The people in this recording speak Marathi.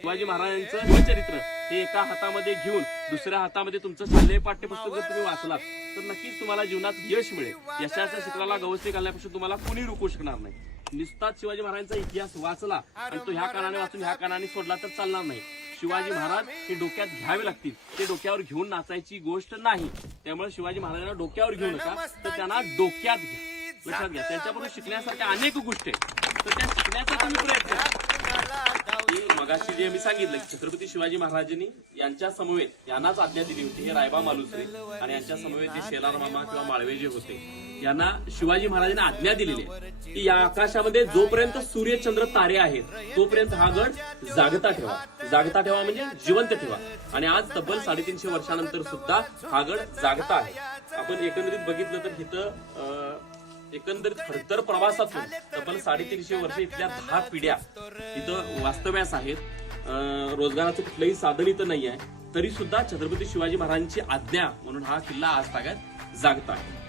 शिवाजी महाराजांचं चरित्र हे एका हातामध्ये घेऊन दुसऱ्या हातामध्ये तुमचं शालेय पाठ्यपुस्तक जर तुम्ही वाचलात तर नक्कीच तुम्हाला जीवनात यश मिळेल. यशाच्या शिखराला गवसणी घालण्यापासून तुम्हाला कुणी रोखू शकणार नाही. नुसताच शिवाजी महाराजांचा इतिहास वाचला आणि तो ह्या कानाने वाचून ह्या कानाने सोडला तर चालणार नाही. शिवाजी महाराज हे डोक्यात घ्यावे लागतील. ते डोक्यावर घेऊन नाचायची गोष्ट नाही. त्यामुळे शिवाजी महाराजांना डोक्यावर घेऊ नका तर त्यांना डोक्यात घ्या. लक्षात घ्या. त्यांच्याकडून शिकण्यासारख्या अनेक गोष्टी आहेत. तर त्या शिकण्याचा तुम्ही प्रयत्न मगाशी जे मी सांगितलं की छत्रपती शिवाजी महाराजांनी यांच्या समवेत यांनाच आज्ञा दिली होती हे रायबा मालुसरे आणि यांच्या समवेत जे शेलार मामा किंवा माळवे जे होते यांना शिवाजी महाराजांनी आज्ञा दिलेली आहे की या आकाशामध्ये जोपर्यंत सूर्य चंद्र तारे आहेत तोपर्यंत हा गड जागता ठेवा. जागता ठेवा म्हणजे जिवंत ठेवा. आणि आज तब्बल साडेतीनशे वर्षानंतर सुद्धा हा गड जागता आहे. आपण एकंदरीत बघितलं तर इथं एकंदरीत खडतर प्रवासातून तब्बल साडेतीनशे वर्ष इथल्या दहा पिढ्या इथं वास्तव्यास आहेत. रोजगाराचं कुठलंही साधन इथं नाही आहे तरी सुद्धा छत्रपती शिवाजी महाराजांची आज्ञा म्हणून हा किल्ला आज तागात जागता आहे.